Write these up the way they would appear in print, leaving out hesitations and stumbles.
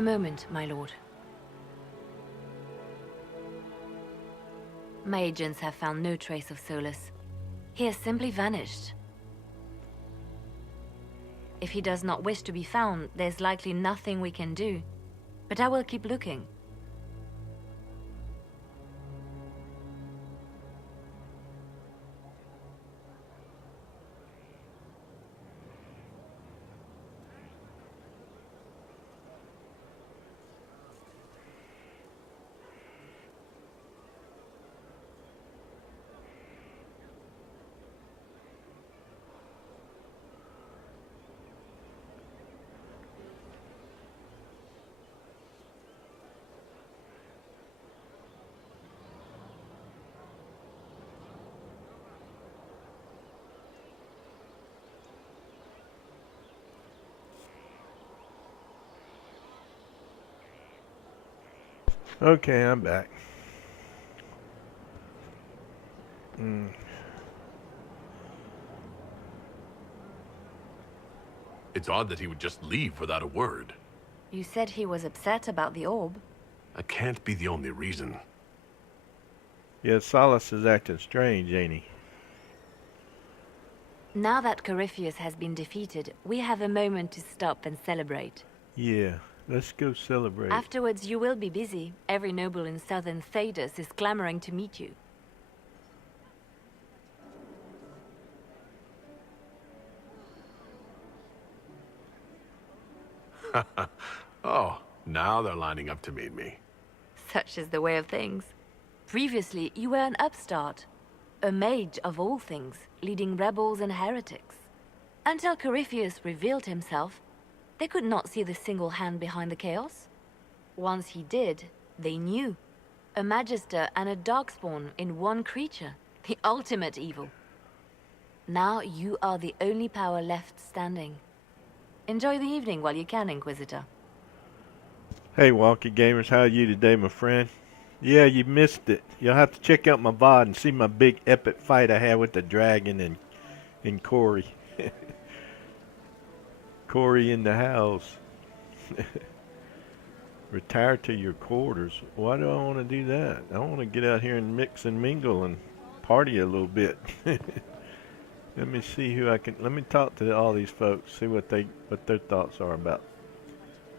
A moment, my lord. My agents have found no trace of Solus. He has simply vanished. If he does not wish to be found, there's likely nothing we can do. But I will keep looking. Okay, I'm back. It's odd that he would just leave without a word. You said he was upset about the orb. That can't be the only reason. Yeah, Solus is acting strange, ain't he? Now that Corypheus has been defeated, we have a moment to stop and celebrate. Yeah, let's go celebrate. Afterwards, you will be busy. Every noble in southern Thedas is clamoring to meet you. Oh, now they're lining up to meet me. Such is the way of things. Previously, you were an upstart. A mage of all things, leading rebels and heretics. Until Corypheus revealed himself, they could not see the single hand behind the chaos. Once he did, they knew. A magister and a darkspawn in one creature. The ultimate evil. Now you are the only power left standing. Enjoy the evening while you can, Inquisitor. Hey, Wonky Gamers, how are you today, my friend? Yeah, you missed it. You'll have to check out my VOD and see my big epic fight I had with the dragon and Corey. Corey in the house. Retire to your quarters. Why do I want to do that? I want to get out here and mix and mingle and party a little bit. Let me see who I can. Let me talk to all these folks. See what their thoughts are about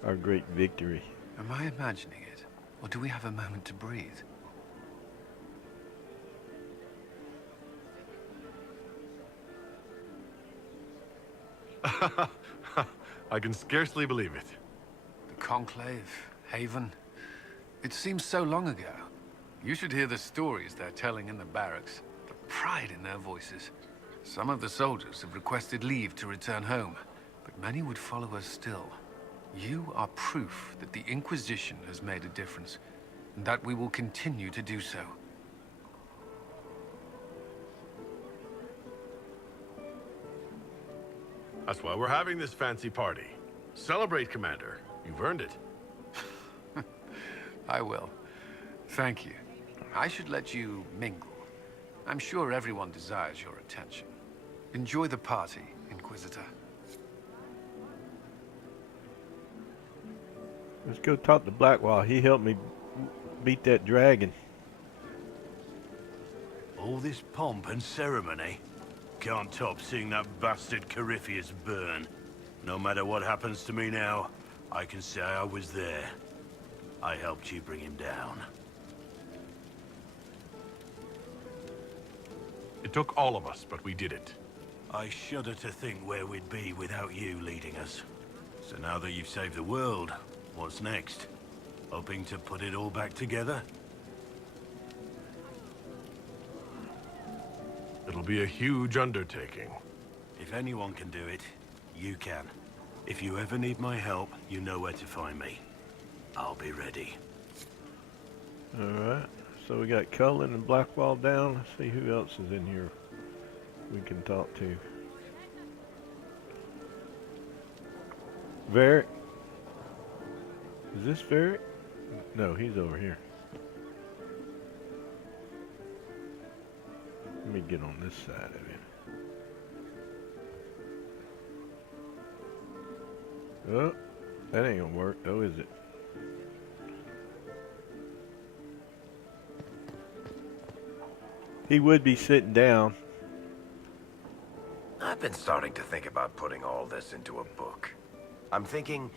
our great victory. Am I imagining it, or do we have a moment to breathe? I can scarcely believe it. The Conclave, Haven. It seems so long ago. You should hear the stories they're telling in the barracks. The pride in their voices. Some of the soldiers have requested leave to return home, but many would follow us still. You are proof that the Inquisition has made a difference, and that we will continue to do so. That's why we're having this fancy party. Celebrate, Commander. You've earned it. I will. Thank you. I should let you mingle. I'm sure everyone desires your attention. Enjoy the party, Inquisitor. Let's go talk to Blackwall. He helped me beat that dragon. All this pomp and ceremony can't top seeing that bastard Corypheus burn. No matter what happens to me now, I can say I was there. I helped you bring him down. It took all of us, but we did it. I shudder to think where we'd be without you leading us. So now that you've saved the world, what's next? Hoping to put it all back together? It'll be a huge undertaking. If anyone can do it, you can. If you ever need my help, you know where to find me. I'll be ready. Alright, so we got Cullen and Blackwall down. Let's see who else is in here we can talk to. Varric? Is this Varric? No, he's over here. Let me get on this side of him. Oh, that ain't gonna work, though, is it? he would be sitting down. I've been starting to think about putting all this into a book. I'm thinking,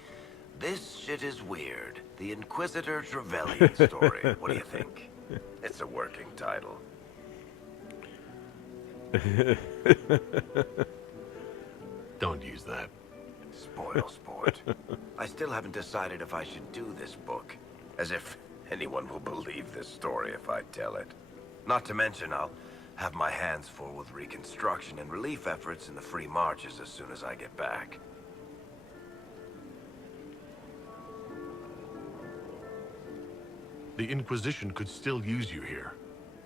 this shit is weird. The Inquisitor's Rebellion story. What do you think? It's a working title. Don't use that. Spoil sport. I still haven't decided if I should do this book. As if anyone will believe this story if I tell it. Not to mention I'll have my hands full with reconstruction and relief efforts in the free marches as soon as I get back. The Inquisition could still use you here.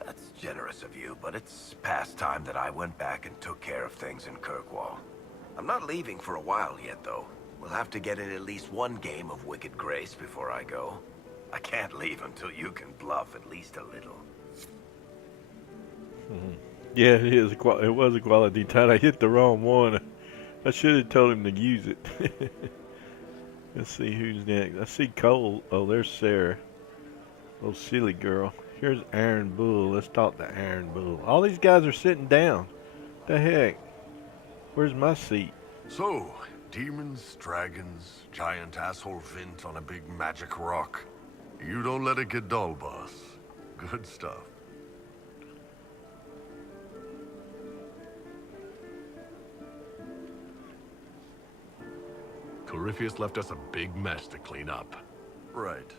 That's generous of you, but it's past time that I went back and took care of things in Kirkwall. I'm not leaving for a while yet, though. We'll have to get in at least one game of Wicked Grace before I go. I can't leave until you can bluff at least a little. Yeah, it was a quality time. I hit the wrong one. I should have told him to use it. Let's see who's next. I see Cole. Oh, there's Sarah. Oh, silly girl. Here's Iron Bull. Let's talk to Iron Bull. All these guys are sitting down. The heck? Where's my seat? So, demons, dragons, giant asshole Vint on a big magic rock. You don't let it get dull, boss. Good stuff. Corypheus left us a big mess to clean up. Right.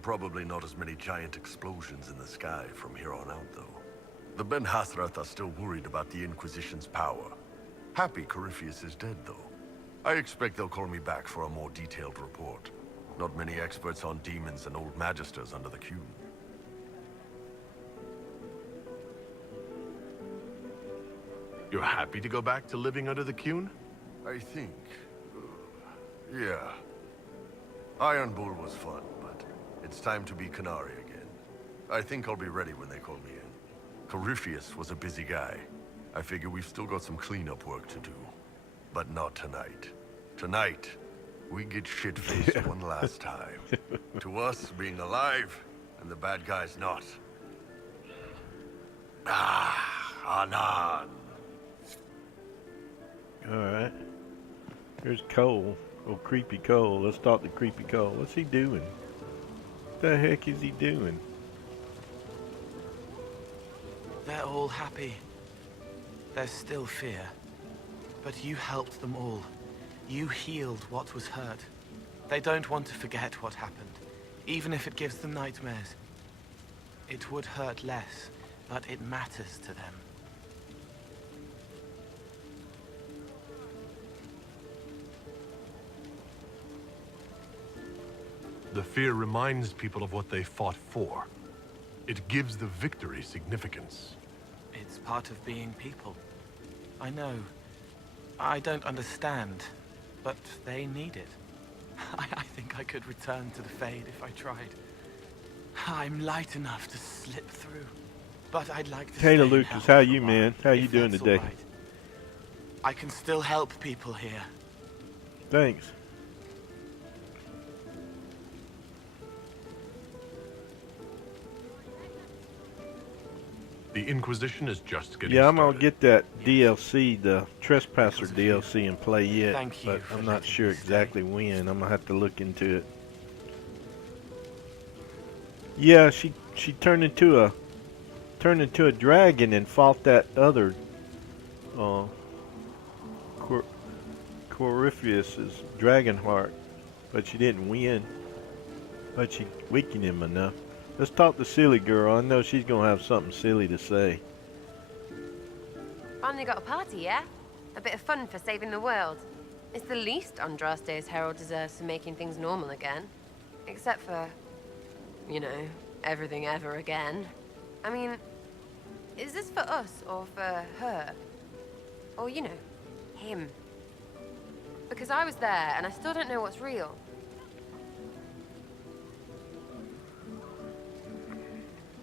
Probably not as many giant explosions in the sky from here on out, though. The Ben Hathrath are still worried about the Inquisition's power. Happy Corypheus is dead, though. I expect they'll call me back for a more detailed report. Not many experts on demons and old magisters under the Q. You're happy to go back to living under the Qun? I think... yeah. Iron Bull was fun, but it's time to be Canary again. I think I'll be ready when they call me in. Corypheus was a busy guy. I figure we've still got some cleanup work to do. But not tonight. Tonight, we get shit-faced one last time. To us, being alive, and the bad guys not. Anan. Alright. Here's Cole. Oh, Creepy Cole. Let's talk to Creepy Cole. What's he doing? What the heck is he doing? They're all happy. There's still fear. But you helped them all. You healed what was hurt. They don't want to forget what happened, even if it gives them nightmares. It would hurt less, but it matters to them. The fear reminds people of what they fought for. It gives the victory significance. It's part of being people. I know. I don't understand, but they need it. I think I could return to the Fade if I tried. I'm light enough to slip through, but I'd like to Taylor stay in Lucas, health how for you, a while, man? How you if doing that's today? all right. I can still help people here. Thanks. The Inquisition is just getting Yeah, I'm started. gonna get that DLC, the Trespasser Because of you. DLC, and play it, Thank you but for I'm not letting sure me stay. exactly when. I'm gonna have to look into it. Yeah, she turned into a dragon and fought that other Corypheus's dragon heart, but she didn't win. But she weakened him enough. Let's talk to Silly Girl. I know she's gonna have something silly to say. Finally got a party, yeah? A bit of fun for saving the world. It's the least Andraste's herald deserves for making things normal again. Except for, you know, everything ever again. I mean, is this for us or for her? Or, you know, him? Because I was there and I still don't know what's real.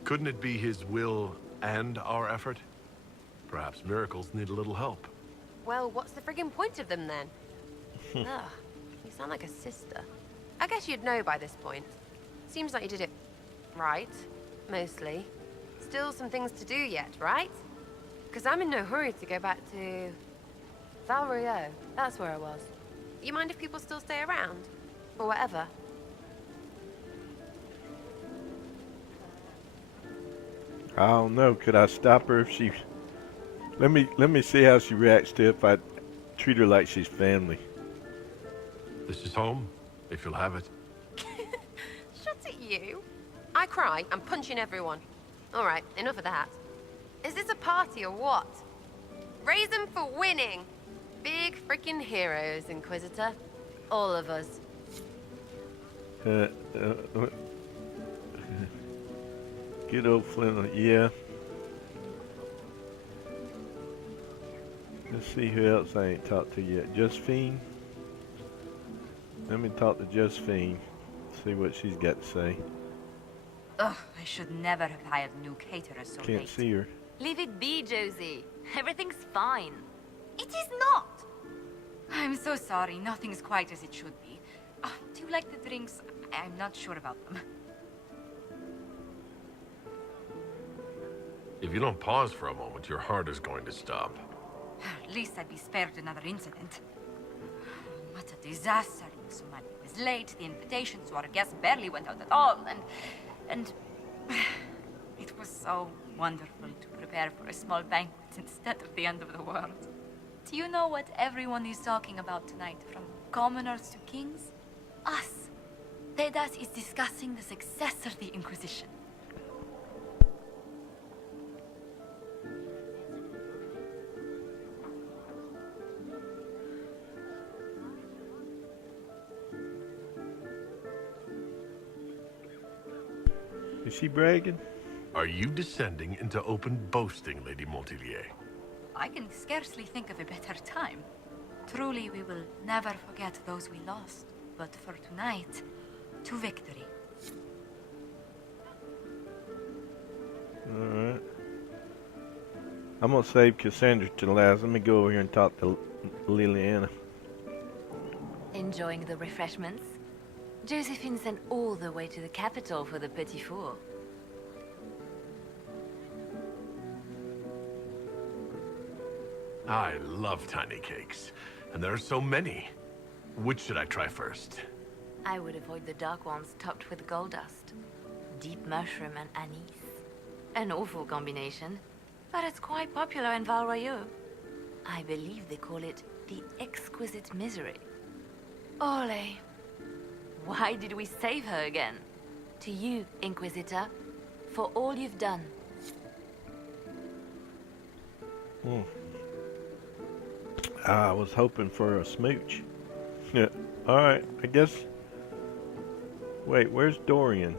Couldn't it be his will and our effort? Perhaps miracles need a little help. Well, what's the friggin' point of them then? Ugh, you sound like a sister. I guess you'd know by this point. Seems like you did it right, mostly. still some things to do yet, right? Because I'm in no hurry to go back to... Val Royeaux. That's where I was. You mind if people still stay around? Or whatever? I don't know. Could I stop her if she... Let me see how she reacts to it if I treat her like she's family. This is home, if you'll have it. Shut it, you. I cry, I'm punching everyone. All right, enough of that. Is this a party or what? Raise them for winning. Big freaking heroes, Inquisitor. All of us. Good old Flint, yeah. Let's see who else I ain't talked to yet. Josephine. Let me talk to Josephine. See what she's got to say. Ugh, I should never have hired new caterers so Can't late. see her. Leave it be, Josie. Everything's fine. It is not! I'm so sorry, nothing's quite as it should be. Do you like the drinks? I'm not sure about them. If you don't pause for a moment, your heart is going to stop. At least I'd be spared another incident. What a disaster. Somebody was late, the invitations to our guests barely went out at all, and it was so wonderful to prepare for a small banquet instead of the end of the world. Do you know what everyone is talking about tonight, from commoners to kings? Us. Dedas is discussing the success of the Inquisition. Is she bragging? Are you descending into open boasting, Lady Montilier? I can scarcely think of a better time. Truly, we will never forget those we lost. But for tonight, to victory. Alright. I'm gonna save Cassandra to the last. Let me go over here and talk to Liliana. Enjoying the refreshments? Josephine sent all the way to the capital for the petit four. I love tiny cakes, and there are so many. Which should I try first? I would avoid the dark ones topped with gold dust. Deep mushroom and anise. An awful combination, but it's quite popular in Val Royeaux. I believe they call it the exquisite misery. Ole. Why did we save her again? To you, Inquisitor, for all you've done. I was hoping for a smooch. Yeah. Alright, I guess... Wait, where's Dorian?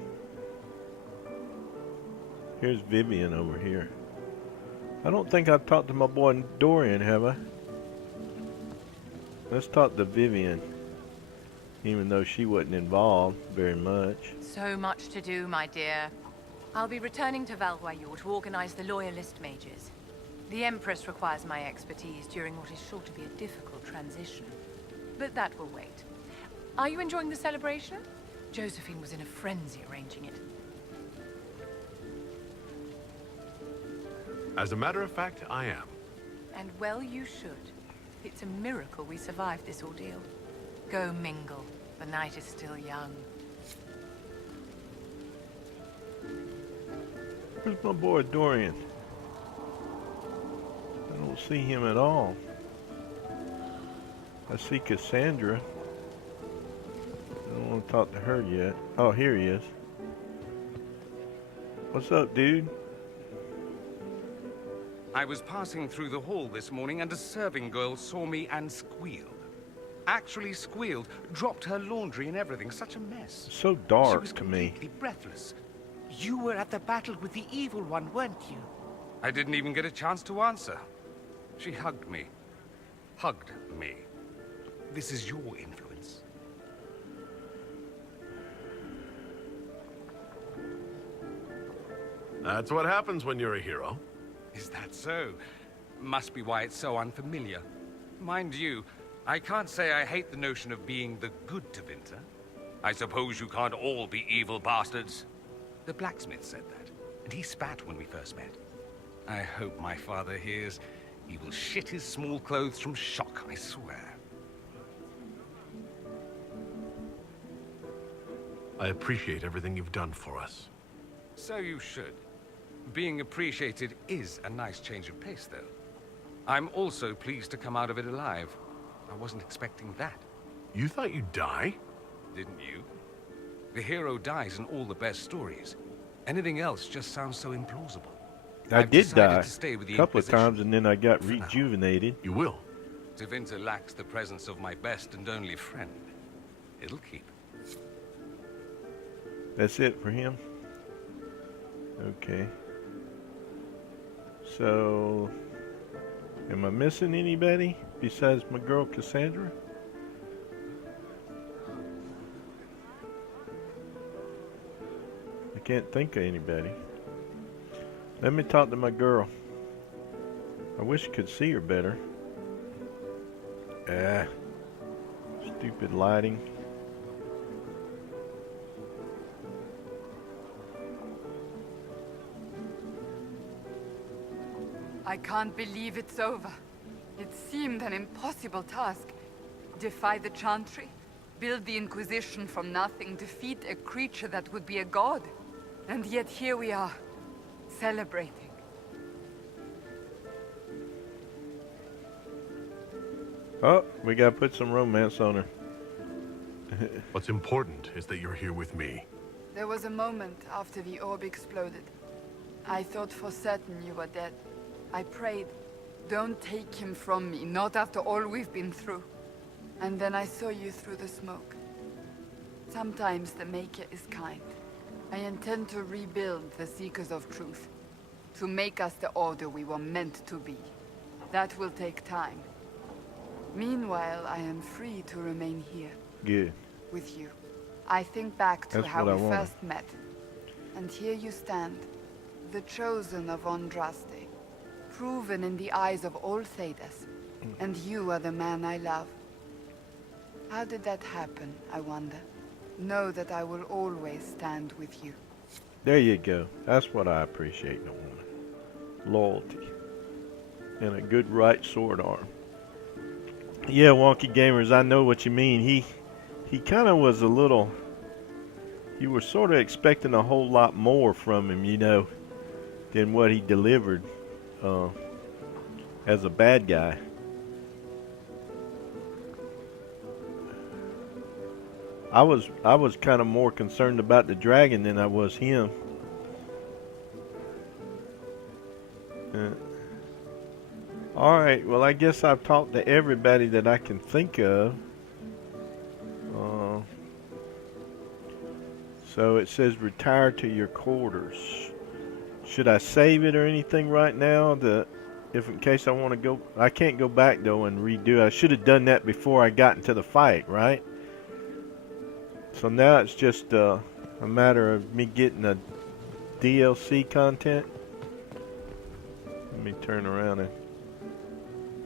Here's Vivian over here. I don't think I've talked to my boy Dorian, have I? Let's talk to Vivian. Even though she wasn't involved very much. So much to do, my dear. I'll be returning to Val Royeaux to organize the Loyalist mages. The Empress requires my expertise during what is sure to be a difficult transition. But that will wait. Are you enjoying the celebration? Josephine was in a frenzy arranging it. As a matter of fact, I am. And well you should. It's a miracle we survived this ordeal. Go mingle. The night is still young. Where's my boy Dorian? I don't see him at all. I see Cassandra. I don't want to talk to her yet. Oh, here he is. What's up, dude? I was passing through the hall this morning and a serving girl saw me and squealed. Actually squealed, dropped her laundry and everything. Such a mess. So She dark was to me. completely breathless. You were at the battle with the evil one, weren't you? I didn't even get a chance to answer. She hugged me. Hugged me. This is your influence. That's what happens when you're a hero. Is that so? Must be why it's so unfamiliar. Mind you, I can't say I hate the notion of being the good Tevinter. I suppose you can't all be evil bastards. The blacksmith said that. and he spat when we first met. I hope my father hears. He will shit his small clothes from shock, I swear. I appreciate everything you've done for us. So you should. Being appreciated is a nice change of pace, though. I'm also pleased to come out of it alive. I wasn't expecting that. You thought you'd die? Didn't you? The hero dies in all the best stories. Anything else just sounds so implausible. I did die a couple of times, and then I got rejuvenated. You will. Tevinter lacks the presence of my best and only friend. It'll keep. That's it for him? Okay. So, am I missing anybody besides my girl Cassandra? I can't think of anybody. Let me talk to my girl. I wish I could see her better. Stupid lighting. I can't believe it's over. It seemed an impossible task. Defy the Chantry, build the Inquisition from nothing, defeat a creature that would be a god. And yet here we are, celebrating. Oh, we gotta put some romance on her. What's important is that you're here with me. There was a moment after the orb exploded. I thought for certain you were dead. I prayed, don't take him from me, not after all we've been through. And then I saw you through the smoke. Sometimes the Maker is kind. I intend to rebuild the Seekers of Truth, to make us the Order we were meant to be. That will take time. Meanwhile, I am free to remain here. Good. With you. I think back to That's how what I we wanted. first met. And here you stand, the chosen of Andraste, proven in the eyes of all Thedas. And you are the man I love. How did that happen, I wonder? Know that I will always stand with you. There you go. That's what I appreciate in a woman. Loyalty. And a good right sword arm. Yeah, Wonky Gamers, I know what you mean. He kind of was a little... You were sort of expecting a whole lot more from him, you know, than what he delivered as a bad guy. I was kind of more concerned about the dragon than I was him. Alright, well I guess I've talked to everybody that I can think of. So it says retire to your quarters. Should I save it or anything right now? If in case I want to go, I can't go back though and redo it. I should have done that before I got into the fight, right? So now it's just a matter of me getting a DLC content. Let me turn around and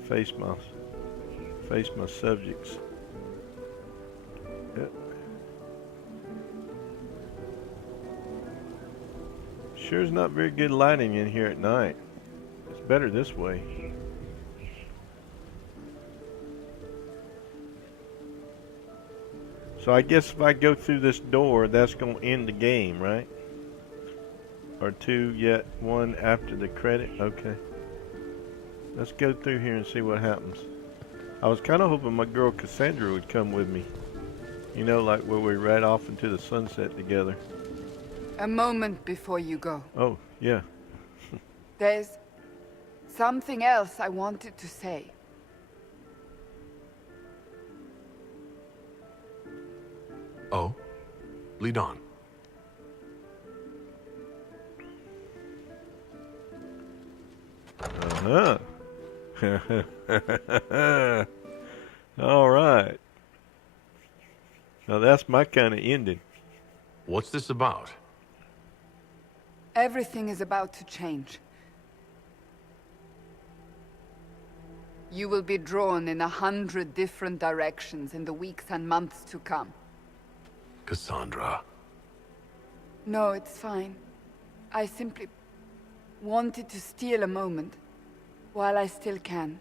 face my subjects. Yep. Sure is not very good lighting in here at night. It's better this way. So I guess if I go through this door, that's going to end the game, right? Or two, yet one after the credit. Okay. Let's go through here and see what happens. I was kind of hoping my girl Cassandra would come with me. You know, like where we ride off into the sunset together. A moment before you go. Oh, yeah. There's something else I wanted to say. Oh? Lead on. Uh-huh. All right. Now that's my kind of ending. What's this about? Everything is about to change. You will be drawn in 100 different directions in the weeks and months to come. Cassandra. No, it's fine. I simply wanted to steal a moment, while I still can.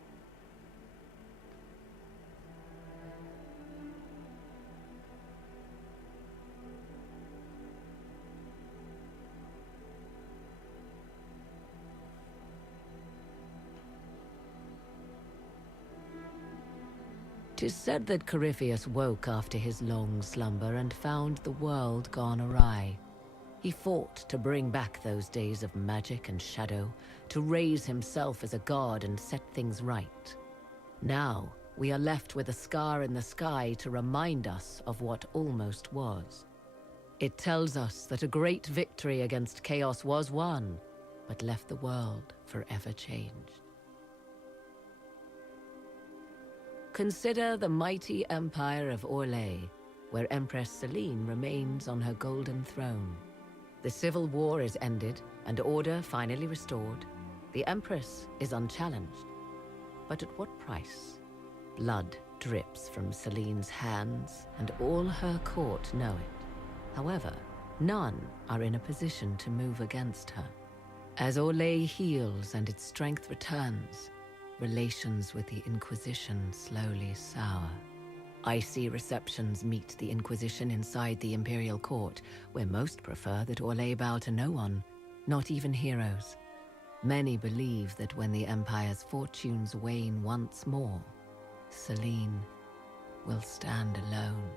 "'Tis said that Corypheus woke after his long slumber and found the world gone awry. He fought to bring back those days of magic and shadow, to raise himself as a god and set things right. Now, we are left with a scar in the sky to remind us of what almost was. It tells us that a great victory against chaos was won, but left the world forever changed. Consider the mighty empire of Orlais, where Empress Celine remains on her golden throne. The civil war is ended and order finally restored. The Empress is unchallenged. But at what price? Blood drips from Celine's hands, and all her court know it. However, none are in a position to move against her. As Orlais heals and its strength returns, relations with the Inquisition slowly sour. Icy receptions meet the Inquisition inside the Imperial Court, where most prefer that Orlais bow to no one, not even heroes. Many believe that when the Empire's fortunes wane once more, Celine will stand alone.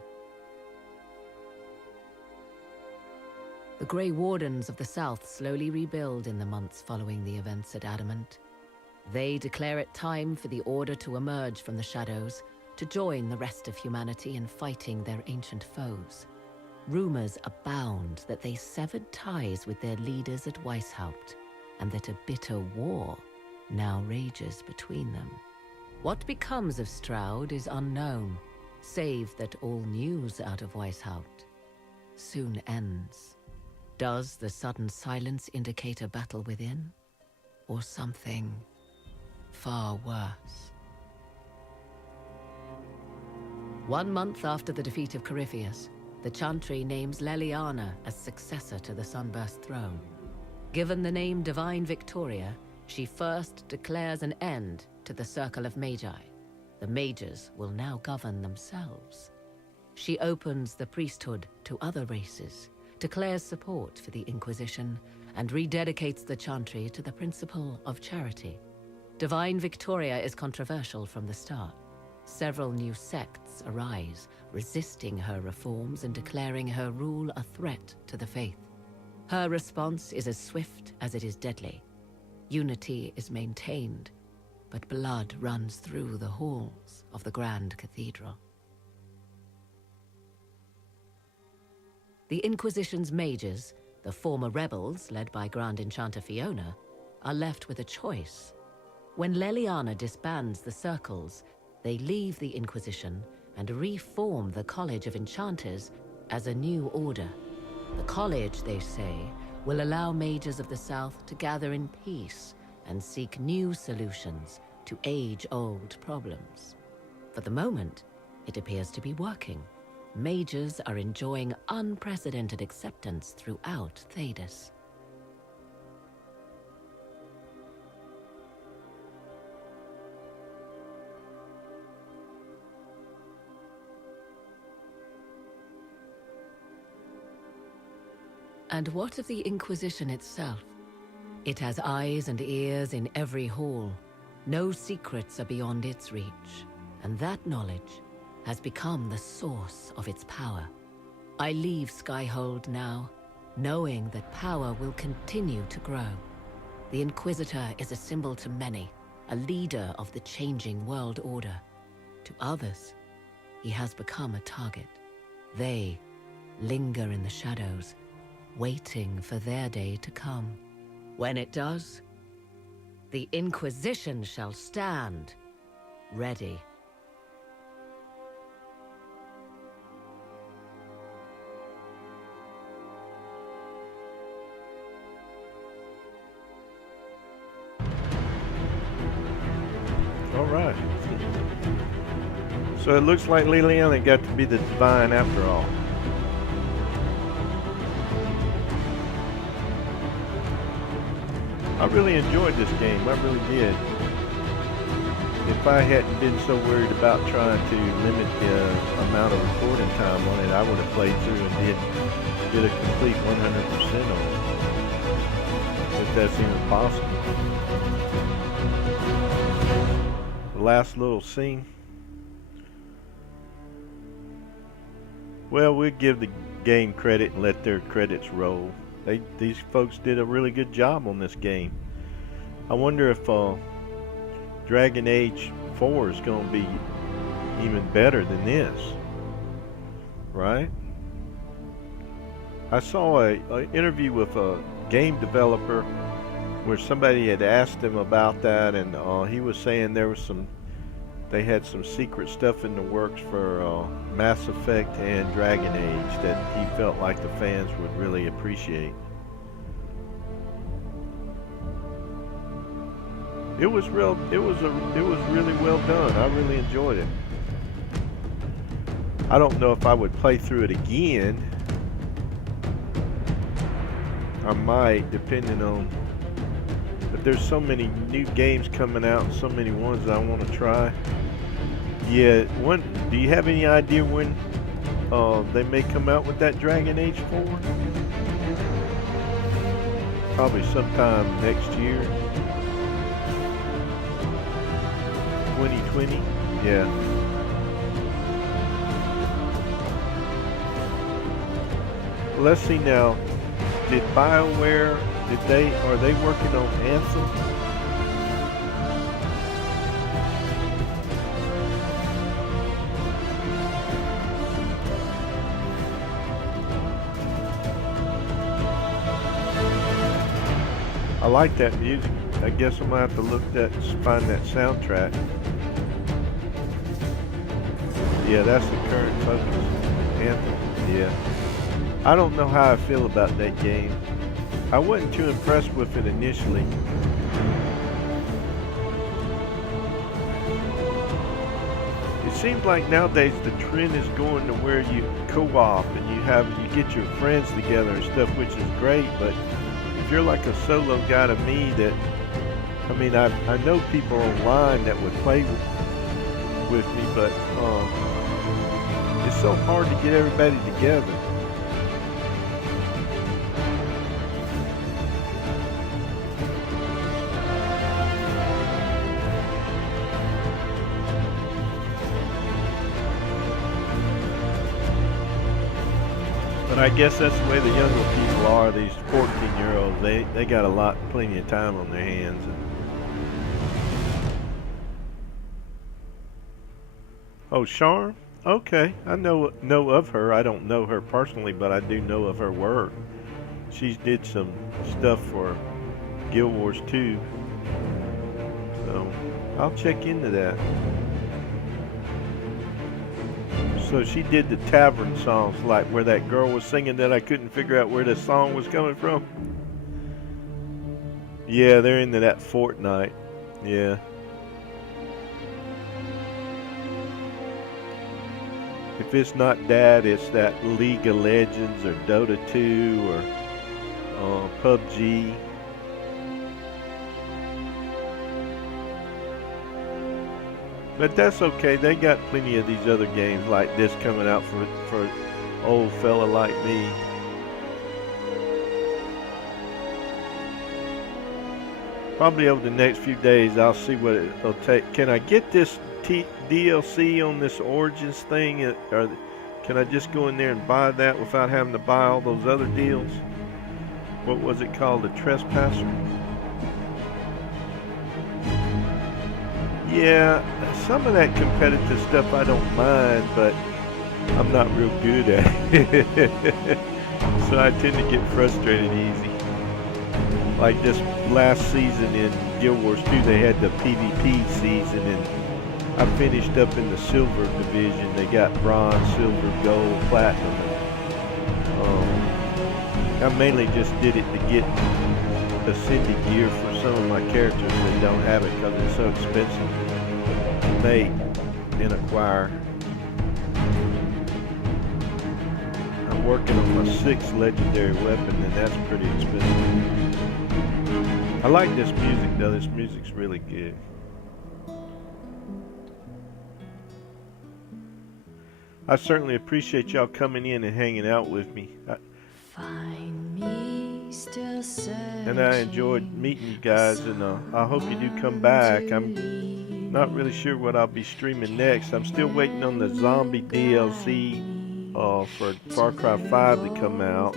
The Grey Wardens of the South slowly rebuild in the months following the events at Adamant. They declare it time for the Order to emerge from the shadows, to join the rest of humanity in fighting their ancient foes. Rumors abound that they severed ties with their leaders at Weishaupt, and that a bitter war now rages between them. What becomes of Stroud is unknown, save that all news out of Weishaupt soon ends. Does the sudden silence indicate a battle within, or something far worse? 1 month after the defeat of Corypheus, the Chantry names Leliana as successor to the Sunburst throne. Given the name Divine Victoria, she first declares an end to the Circle of Magi. The mages will now govern themselves. She opens the priesthood to other races, declares support for the Inquisition, and rededicates the Chantry to the principle of charity. Divine Victoria is controversial from the start. Several new sects arise, resisting her reforms and declaring her rule a threat to the faith. Her response is as swift as it is deadly. Unity is maintained, but blood runs through the halls of the Grand Cathedral. The Inquisition's mages, the former rebels led by Grand Enchanter Fiona, are left with a choice. When Leliana disbands the circles, they leave the Inquisition and reform the College of Enchanters as a new order. The college, they say, will allow mages of the South to gather in peace and seek new solutions to age-old problems. For the moment, it appears to be working. Mages are enjoying unprecedented acceptance throughout Thedas. And what of the Inquisition itself? It has eyes and ears in every hall. No secrets are beyond its reach, and that knowledge has become the source of its power. I leave Skyhold now, knowing that power will continue to grow. The Inquisitor is a symbol to many, a leader of the changing world order. To others, he has become a target. They linger in the shadows, waiting for their day to come. When it does, the Inquisition shall stand ready. All right. So it looks like Leliana got to be the divine after all. I really enjoyed this game. I really did. If I hadn't been so worried about trying to limit the amount of recording time on it, I would have played through and did a complete 100% on it. If that's even possible. The last little scene. Well, we'll give the game credit and let their credits roll. These folks did a really good job on this game. I wonder if Dragon Age 4 is going to be even better than this, right? I saw a interview with a game developer where somebody had asked him about that, and he was saying they had some secret stuff in the works for Mass Effect and Dragon Age that he felt like the fans would really appreciate. It was really well done. I really enjoyed it. I don't know if I would play through it again. I might, depending on. But there's so many new games coming out, and so many ones that I want to try. Yeah, do you have any idea when they may come out with that Dragon Age 4? Probably sometime next year. 2020? Yeah. Well, let's see now. Did BioWare, are they working on Anthem? I like that music. I guess I'm gonna have to find that soundtrack. Yeah, that's the current focus. Anthem. Yeah. I don't know how I feel about that game. I wasn't too impressed with it initially. It seems like nowadays the trend is going to where you co-op and you get your friends together and stuff, which is great, but if you're like a solo guy to me I know people online that would play with me, but it's so hard to get everybody together. But I guess that's the way the younger people are, these 14-year-olds. They got plenty of time on their hands. Oh, Charm? Okay, I know of her. I don't know her personally, but I do know of her work. She did some stuff for Guild Wars 2. So, I'll check into that. So she did the tavern songs, like where that girl was singing that I couldn't figure out where the song was coming from. Yeah, they're into that Fortnite. Yeah. If it's not that, it's that League of Legends or Dota 2 or PUBG. But that's okay. They got plenty of these other games like this coming out for an old fella like me. Probably over the next few days, I'll see what it'll take. Can I get this DLC on this Origins thing? Or can I just go in there and buy that without having to buy all those other deals? What was it called? The Trespasser? Yeah, some of that competitive stuff I don't mind, but I'm not real good at it. So I tend to get frustrated easy. Like this last season in Guild Wars 2, they had the PvP season, and I finished up in the silver division. They got bronze, silver, gold, platinum. I mainly just did it to get ascended gear for some of my characters that don't have it because it's so expensive to make and acquire. I'm working on my 6th legendary weapon, and that's pretty expensive. I like this music though. This music's really good. I certainly appreciate y'all coming in and hanging out with me. And I enjoyed meeting you guys, and I hope you do come back. I'm not really sure what I'll be streaming next. I'm still waiting on the zombie DLC for Far Cry 5 to come out.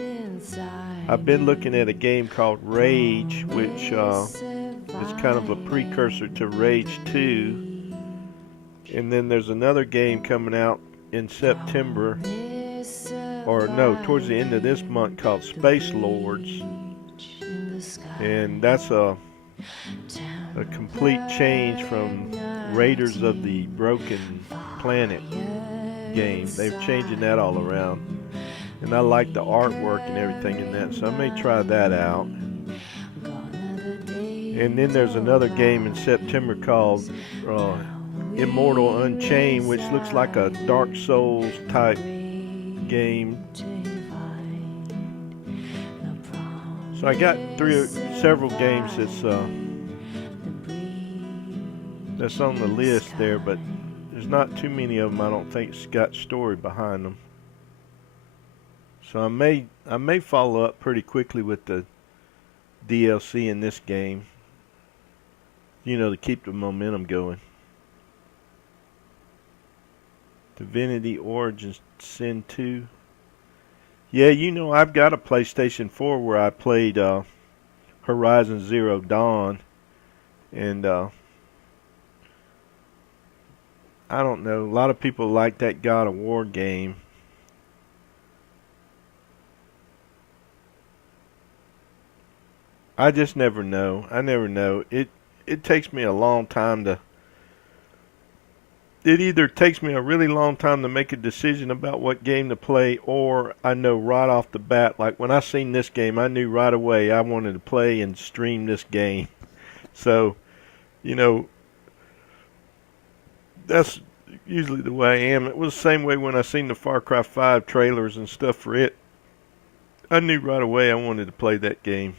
I've been looking at a game called Rage, which is kind of a precursor to Rage 2. And then there's another game coming out in September, or no, towards the end of this month, called Space Lords. And that's a complete change from Raiders of the Broken Planet game. They're changing that all around. And I like the artwork and everything in that, so I may try that out. And then there's another game in September called Immortal Unchained, which looks like a Dark Souls type game. So I got several games that's on the list there, but there's not too many of them I don't think's got story behind them. So I may follow up pretty quickly with the DLC in this game, you know, to keep the momentum going. Divinity Origins Sin 2. Yeah, you know, I've got a PlayStation 4 where I played Horizon Zero Dawn, and I don't know, a lot of people like that God of War game. I just never know. I never know. It takes me a long time to... It either takes me a really long time to make a decision about what game to play, or I know right off the bat, like when I seen this game, I knew right away I wanted to play and stream this game. So, you know, that's usually the way I am. It was the same way when I seen the Far Cry 5 trailers and stuff for it. I knew right away I wanted to play that game.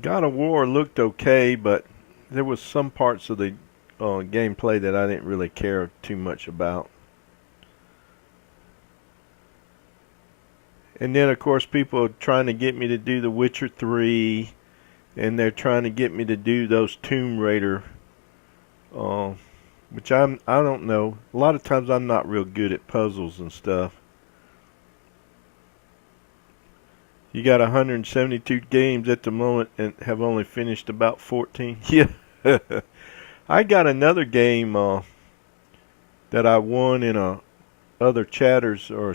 God of War looked okay, but there was some parts of the gameplay that I didn't really care too much about. And then, of course, people are trying to get me to do The Witcher 3, and they're trying to get me to do those Tomb Raider, which I don't know. A lot of times I'm not real good at puzzles and stuff. You got 172 games at the moment and have only finished about 14. Yeah. I got another game that I won in a other chatters or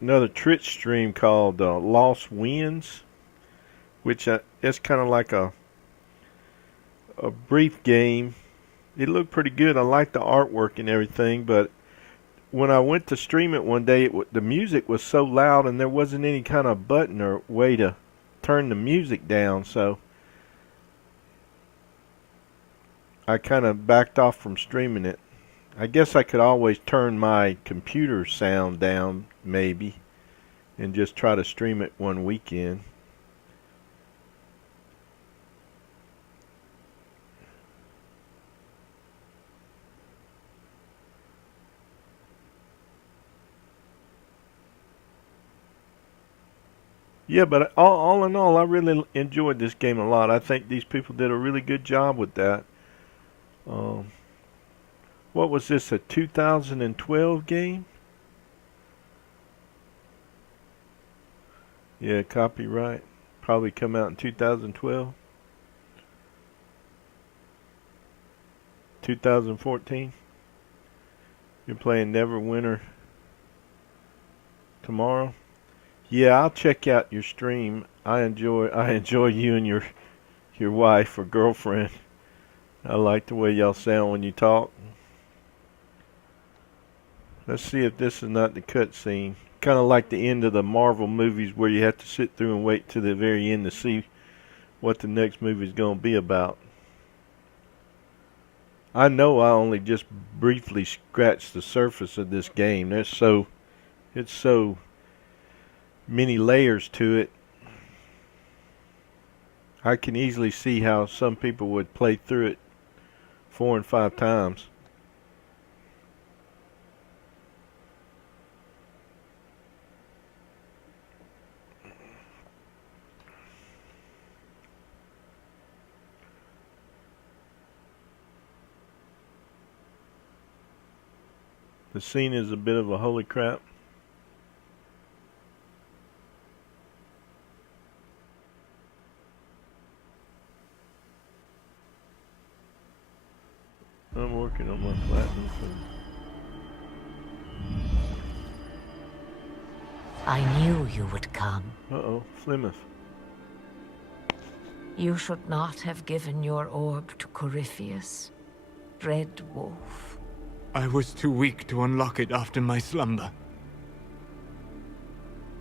another Twitch stream called Lost Winds, which it's kind of like a brief game. It looked pretty good. I liked the artwork and everything, but when I went to stream it one day, the music was so loud and there wasn't any kind of button or way to turn the music down, so I kind of backed off from streaming it. I guess I could always turn my computer sound down, maybe, and just try to stream it one weekend. Yeah, but all in all, I really enjoyed this game a lot. I think these people did a really good job with that. What was this, a 2012 game? Yeah, copyright. Probably come out in 2012. 2014. You're playing Neverwinter tomorrow? Yeah, I'll check out your stream. I enjoy you and your wife or girlfriend. I like the way y'all sound when you talk. Let's see if this is not the cutscene. Kind of like the end of the Marvel movies where you have to sit through and wait to the very end to see what the next movie is going to be about. I know I only just briefly scratched the surface of this game. It's so many layers to it. I can easily see how some people would play through it 4 and 5 times. The scene is a bit of a holy crap. I'm working on my platinum thing. I knew you would come. Uh-oh, Plymouth. You should not have given your orb to Corypheus, Dread Wolf. I was too weak to unlock it after my slumber.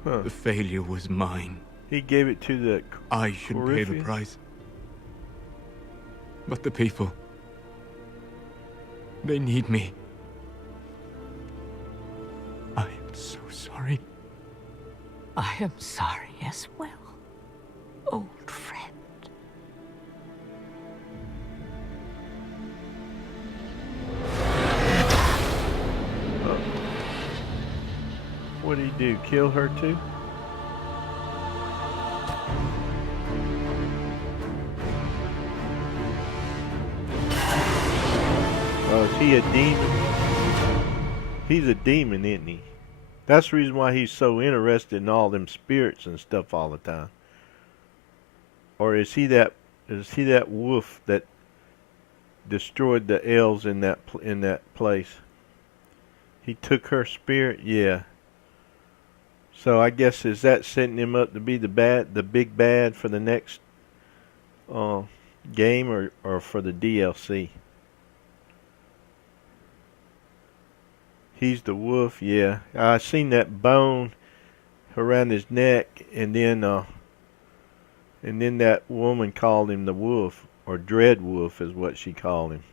Huh. The failure was mine. He gave it to the I should pay the Corypheus? price. But the people... they need me. I am so sorry. I am sorry as well, old friend. What'd he do? Kill her too? Oh, is he a demon? He's a demon, isn't he? That's the reason why he's so interested in all them spirits and stuff all the time. Or is he that wolf that destroyed the elves in that place? He took her spirit, yeah. So I guess is that setting him up to be the big bad for the next game or for the DLC? He's the wolf, yeah. I seen that bone around his neck, and then that woman called him the wolf, or Dread Wolf is what she called him.